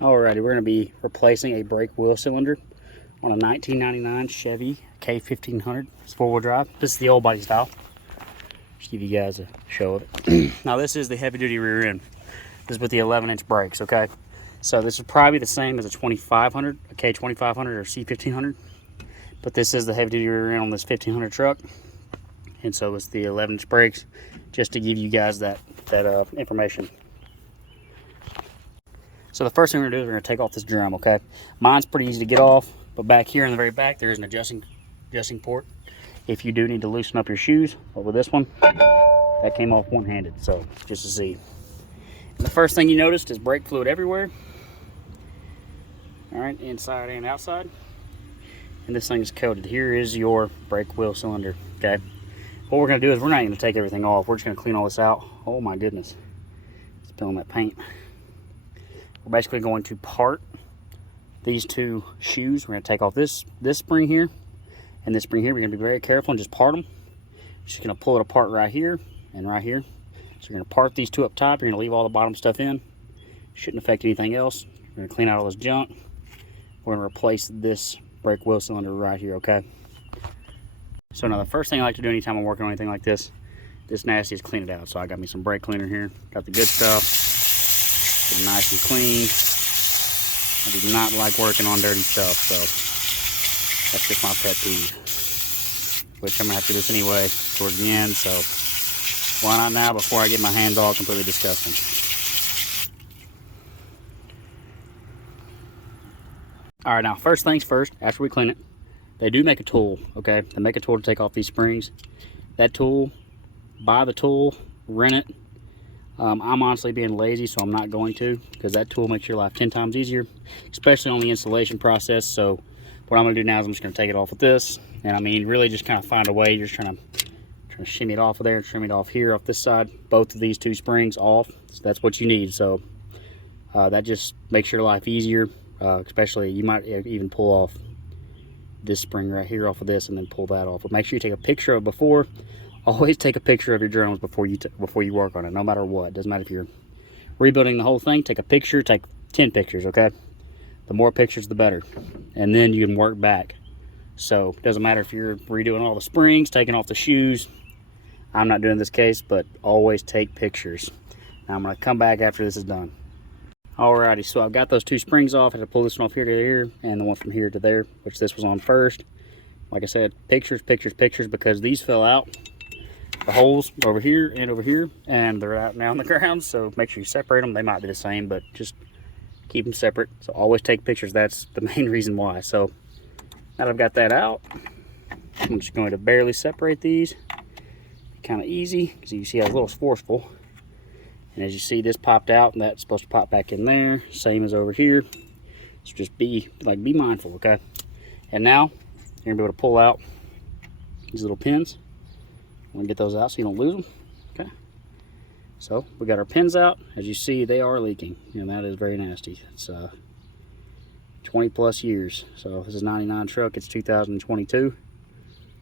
Alrighty, we're going to be replacing a brake wheel cylinder on a 1999 Chevy K1500. It's four-wheel drive. This is the old body style. Just give you guys a show of it. Now this is the heavy-duty rear end. This is with the 11-inch brakes, okay? So this is probably the same as a 2500, a K1500 or C1500. But this is the heavy-duty rear end on this 1500 truck. And so it's the 11-inch brakes, just to give you guys that information. So the first thing we're going to do is we're going to take off this drum, okay? Mine's pretty easy to get off, but back here in the very back, there is an adjusting port. If you do need to loosen up your shoes, but with this one, that came off one-handed, so just to see. And the first thing you noticed is brake fluid everywhere. All right, inside and outside. And this thing is coated. Here is your brake wheel cylinder, okay? What we're going to do is we're not going to take everything off. We're just going to clean all this out. Oh my goodness, spilling that paint. We're basically going to part these two shoes. We're going to take off this spring here and this spring here. We're going to be very careful and just part them. Just going to pull it apart right here and right here. So we're going to part these two up top. You're going to leave all the bottom stuff in. Shouldn't affect anything else. We're going to clean out all this junk. We're going to replace this brake wheel cylinder right here, okay? So now the first thing I like to do anytime I'm working on anything like this nasty, is clean it out. So I got me some brake cleaner here. Got the good stuff. Get it nice and clean. I do not like working on dirty stuff, so that's just my pet peeve. Which I'm gonna have to do this anyway towards the end, so why not now before I get my hands all completely disgusting. All right, now first things first, after we clean it, they do make a tool, okay? They make a tool to take off these springs. That tool, buy the tool, rent it. I'm honestly being lazy, so I'm not going to, because that tool makes your life 10 times easier, especially on the installation process. So what I'm going to do now is I'm just going to take it off with this, and I mean really just kind of find a way. You're just trying to shimmy it off of there, trim it off here, off this side, both of these two springs off. So that's what you need. So that just makes your life easier, especially you might even pull off this spring right here off of this and then pull that off. But make sure you take a picture of it before. Always take a picture of your drums before you work on it, no matter what. Doesn't matter if you're rebuilding the whole thing. Take a picture, take 10 pictures, okay? The more pictures, the better. And then you can work back. So it doesn't matter if you're redoing all the springs, taking off the shoes. I'm not doing this case, but always take pictures. Now I'm gonna come back after this is done. Alrighty, so I've got those two springs off. I had to pull this one off here to there and the one from here to there, which this was on first. Like I said, pictures, pictures, pictures, because these fell out. The holes over here, and they're out now on the ground, so make sure you separate them. They might be the same, but just keep them separate. So always take pictures. That's the main reason why. So now that I've got that out, I'm just going to barely separate these. Kind of easy, because you see how it's a little forceful. And as you see, this popped out, and that's supposed to pop back in there. Same as over here. So just be mindful, okay? And now you're gonna be able to pull out these little pins. I'm gonna get those out so you don't lose them. Okay. So we got our pins out. As you see, they are leaking, and that is very nasty. It's 20 plus years. So this is 99 truck. It's 2022.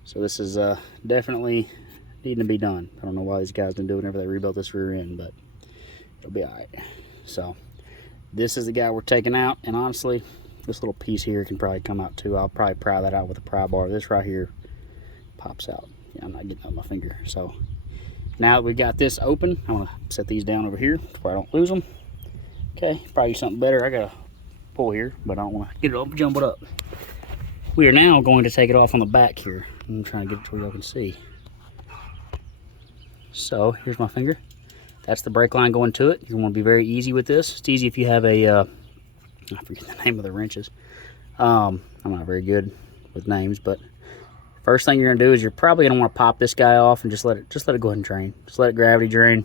So this is definitely needing to be done. I don't know why these guys didn't do it whenever they rebuilt this rear end, but it'll be all right. So this is the guy we're taking out, and honestly, this little piece here can probably come out too. I'll probably pry that out with a pry bar. This right here pops out. Yeah, I'm not getting out my finger. So now that we've got this open, I'm gonna set these down over here where I don't lose them. Okay, probably something better. I got a pull here, but I don't want to get it all jumbled up. We are now going to take it off on the back here. I'm trying to get it to where y'all can see. So here's my finger. That's the brake line going to it. You want to be very easy with this. It's easy if you have a, I forget the name of the wrenches. I'm not very good with names, but first thing you're gonna do is you're probably gonna want to pop this guy off and just let it go ahead and drain. Just let it gravity drain.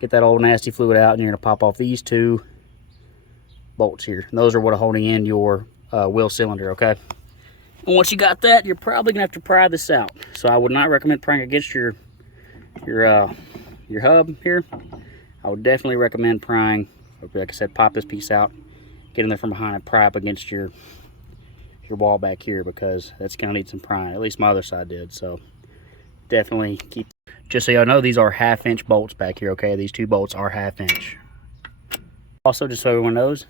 Get that old nasty fluid out, and you're gonna pop off these two bolts here. And those are what are holding in your wheel cylinder, okay? And once you got that, you're probably gonna have to pry this out. So I would not recommend prying against your hub here. I would definitely recommend prying, like I said, pop this piece out, get in there from behind and pry up against your wall back here, because that's gonna need some prying. At least my other side did. So definitely keep, just so y'all know, these are 1/2 inch bolts back here, okay? These two bolts are 1/2 inch. Also, just so everyone knows,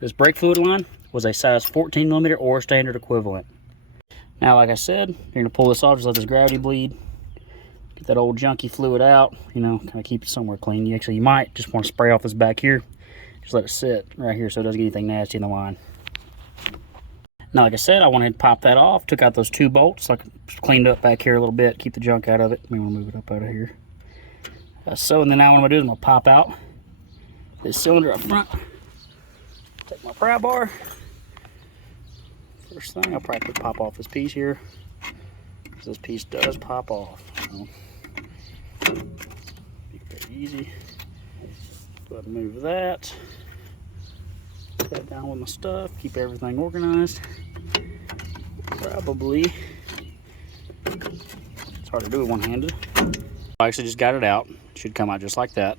This brake fluid line was a size 14 millimeter or standard equivalent. Now, like I said, you're gonna pull this off, just let this gravity bleed. Get that old junky fluid out, you know, kind of keep it somewhere clean. You might just want to spray off this back here. Just let it sit right here so it doesn't get anything nasty in the line. Now, like I said, I wanted to pop that off. Took out those 2 bolts, like cleaned up back here a little bit, keep the junk out of it. We want to move it up out of here. So, and then now what I'm gonna do is I'm gonna pop out this cylinder up front. Take my pry bar. First thing, I'll probably pop off this piece here. This piece does pop off. So, be very easy. Go ahead and move that. Head down with my stuff. Keep everything organized. Probably. It's hard to do it one-handed. I actually just got it out. It should come out just like that.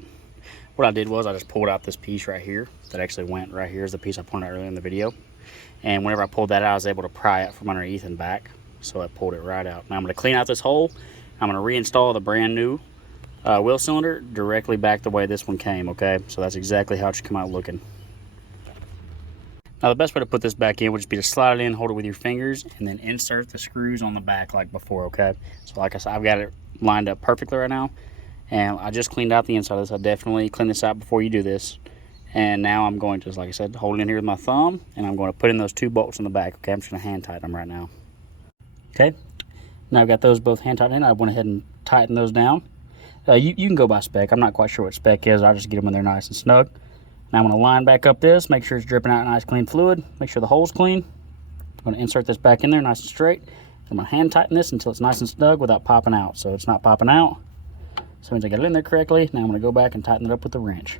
What I did was I just pulled out this piece right here that actually went right here is the piece I pointed out earlier in the video. And whenever I pulled that out, I was able to pry it from underneath and back. So I pulled it right out. Now I'm going to clean out this hole. I'm going to reinstall the brand new wheel cylinder directly back the way this one came, okay? So that's exactly how it should come out looking. Now the best way to put this back in would just be to slide it in, hold it with your fingers, and then insert the screws on the back like before, okay? So like I said, I've got it lined up perfectly right now. And I just cleaned out the inside of this. I definitely clean this out before you do this. And now I'm going to, like I said, hold it in here with my thumb, and I'm going to put in those 2 bolts in the back, okay? I'm just going to hand tighten them right now. Okay, now I've got those both hand tightened in. I went ahead and tightened those down. You can go by spec. I'm not quite sure what spec is. I'll just get them in there nice and snug. Now I'm going to line back up this, make sure it's dripping out nice clean fluid, make sure the hole's clean. I'm going to insert this back in there nice and straight. I'm going to hand tighten this until it's nice and snug without popping out. So it's not popping out. So that means I got it in there correctly. Now I'm going to go back and tighten it up with the wrench,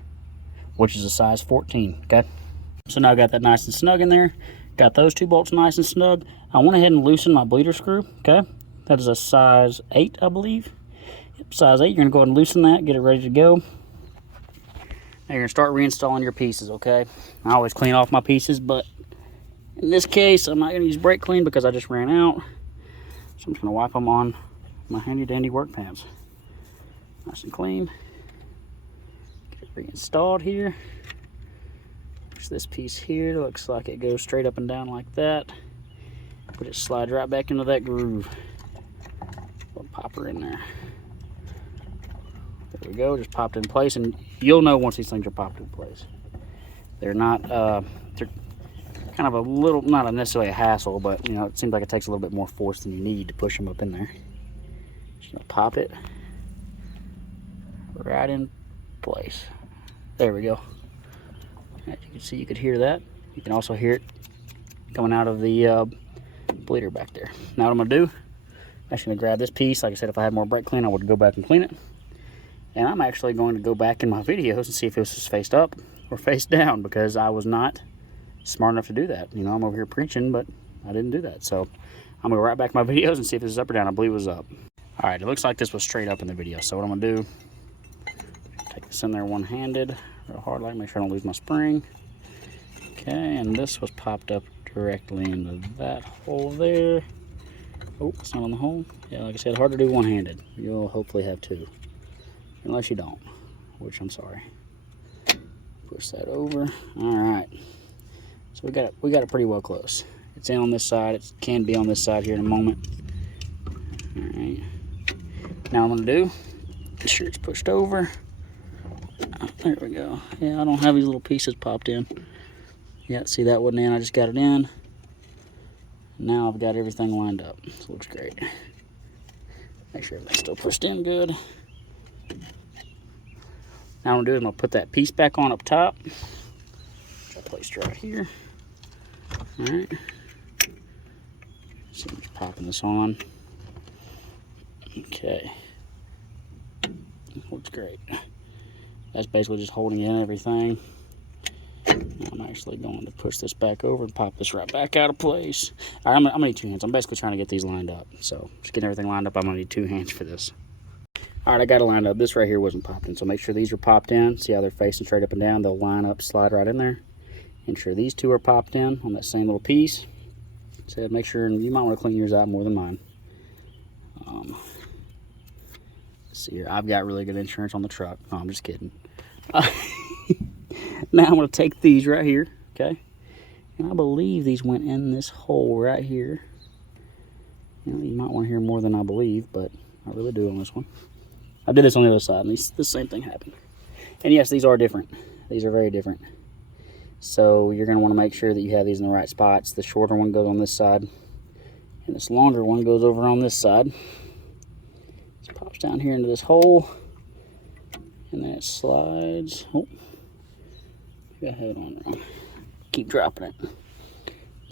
which is a size 14, okay? So now I got that nice and snug in there. Got those 2 bolts nice and snug. I went ahead and loosened my bleeder screw, okay? That is a size 8, I believe. Yep, size 8. You're gonna go ahead and loosen that, get it ready to go. Now you're gonna start reinstalling your pieces, okay? I always clean off my pieces, but in this case, I'm not gonna use brake clean because I just ran out. So I'm just gonna wipe them on my handy dandy work pants. Nice and clean. Get it reinstalled here. This piece here looks like it goes straight up and down like that, but it slides right back into that groove. We'll pop her in there. There we go, just popped in place, and you'll know once these things are popped in place. They're not, they're kind of a little, not necessarily a hassle, but you know, it seems like it takes a little bit more force than you need to push them up in there. Just gonna pop it right in place. There we go. As you can see, you could hear that. You can also hear it coming out of the bleeder back there. Now what I'm gonna do, I'm actually gonna grab this piece. Like I said, if I had more brake clean, I would go back and clean it. And I'm actually going to go back in my videos and see if this is faced up or face down, because I was not smart enough to do that. You know, I'm over here preaching, but I didn't do that. So I'm gonna go right back in my videos and see if this is up or down. I believe it was up. All right, it looks like this was straight up in the video. So what I'm gonna do, take this in there one-handed, real hard, like make sure I don't lose my spring. Okay, and this was popped up directly into that hole there. Oh, it's not on the hole. Yeah, like I said, hard to do one-handed. You'll hopefully have two, unless you don't, which I'm sorry. Push that over. All right. So we got it pretty well close. It's in on this side. It can be on this side here in a moment. All right. Now what I'm gonna do, make sure it's pushed over. There we go. Yeah, I don't have these little pieces popped in. Yeah, see, that wasn't in. I just got it in. Now I've got everything lined up. So it looks great. Make sure everything's still pushed in good. Now what I'm gonna do is I'm gonna put that piece back on up top, which I placed right here. All right. So I'm just popping this on. Okay. Looks great. That's basically just holding in everything. Now I'm actually going to push this back over and pop this right back out of place. All right, I'm gonna need two hands. I'm basically trying to get these lined up. So just getting everything lined up, I'm gonna need two hands for this. All right, I got it lined up. This right here wasn't popped in, so make sure these are popped in. See how they're facing straight up and down? They'll line up, slide right in there. Ensure these two are popped in on that same little piece. So make sure, and you might want to clean yours out more than mine. Let's see here. I've got really good insurance on the truck. No, I'm just kidding. Now I'm going to take these right here, okay? And I believe these went in this hole right here. You know, you might want to hear more than I believe, but I really do on this one. I did this on the other side, and the same thing happened. And yes, these are different. These are very different. So you're going to want to make sure that you have these in the right spots. The shorter one goes on this side, and this longer one goes over on this side. It pops down here into this hole, and then it slides. Oh, maybe I have it on wrong. Keep dropping it.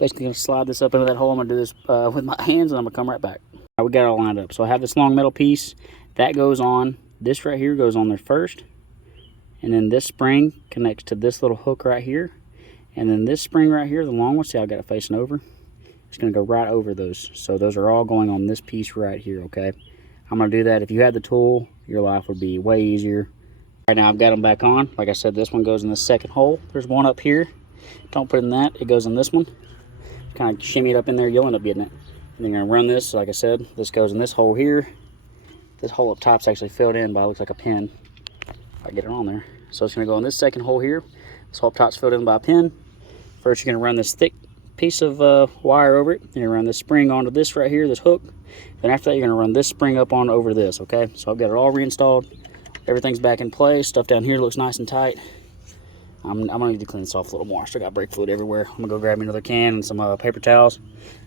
Basically going to slide this up into that hole. I'm going to do this with my hands, and I'm going to come right back. All right, we got it all lined up. So I have this long metal piece. That goes on. This right here goes on there first. And then this spring connects to this little hook right here. And then this spring right here, the long one, see how I got it facing over? It's going to go right over those. So those are all going on this piece right here, okay? I'm going to do that. If you had the tool, your life would be way easier. Right now I've got them back on. Like I said, this one goes in the second hole. There's one up here. Don't put it in that. It goes in this one. Kind of shimmy it up in there. You'll end up getting it. And then you're going to run this. Like I said, this goes in this hole here. This hole up top's actually filled in by, looks like a pin. If I get it on there. So it's going to go in this second hole here. This hole up top's filled in by a pin. First, you're going to run this thick piece of wire over it. Then you run this spring onto this right here, this hook. Then after that, you're going to run this spring up on over this, okay? So I've got it all reinstalled. Everything's back in place. Stuff down here looks nice and tight. I'm going to need to clean this off a little more. I still got brake fluid everywhere. I'm going to go grab me another can and some paper towels.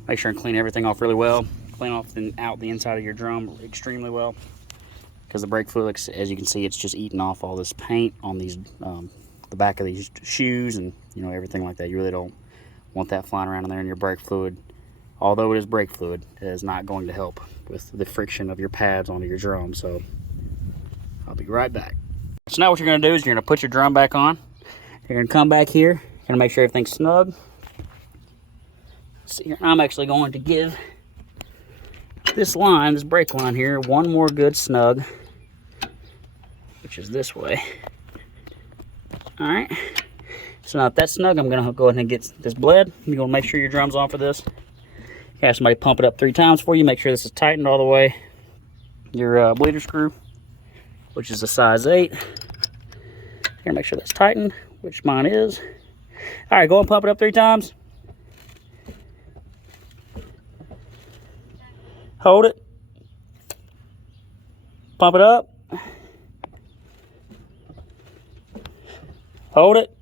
Make sure and clean everything off really well. Clean off out the inside of your drum extremely well. Because the brake fluid, as you can see, it's just eating off all this paint on these the back of these shoes and, you know, everything like that. You really don't want that flying around in there in your brake fluid. Although it is brake fluid, it is not going to help with the friction of your pads onto your drum. So I'll be right back. So now what you're going to do is you're going to put your drum back on. You're going to come back here. You're going to make sure everything's snug. See here, I'm actually going to give this line, this brake line here, one more good snug, which is this way. All right. So now if that's snug, I'm going to go ahead and get this bled. You're going to make sure your drum's on for this. You have somebody pump it up 3 times for you. Make sure this is tightened all the way. Your bleeder screw, which is a size 8. Here, make sure that's tightened, which mine is. All right, go and pump it up 3 times. Hold it. Pump it up. Hold it.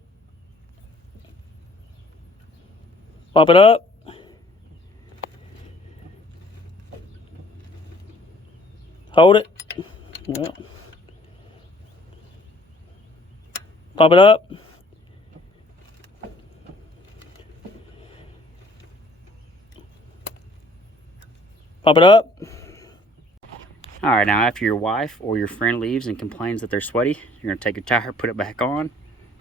Pump it up. Hold it. Well, pump it up. Pump it up. All right, now after your wife or your friend leaves and complains that they're sweaty, you're gonna take your tire, put it back on,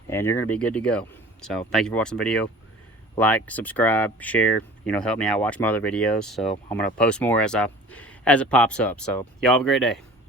and you're gonna be good to go. So thank you for watching the video. Like, subscribe, share, you know, help me out, watch my other videos. So I'm gonna post more as it pops up. So y'all have a great day.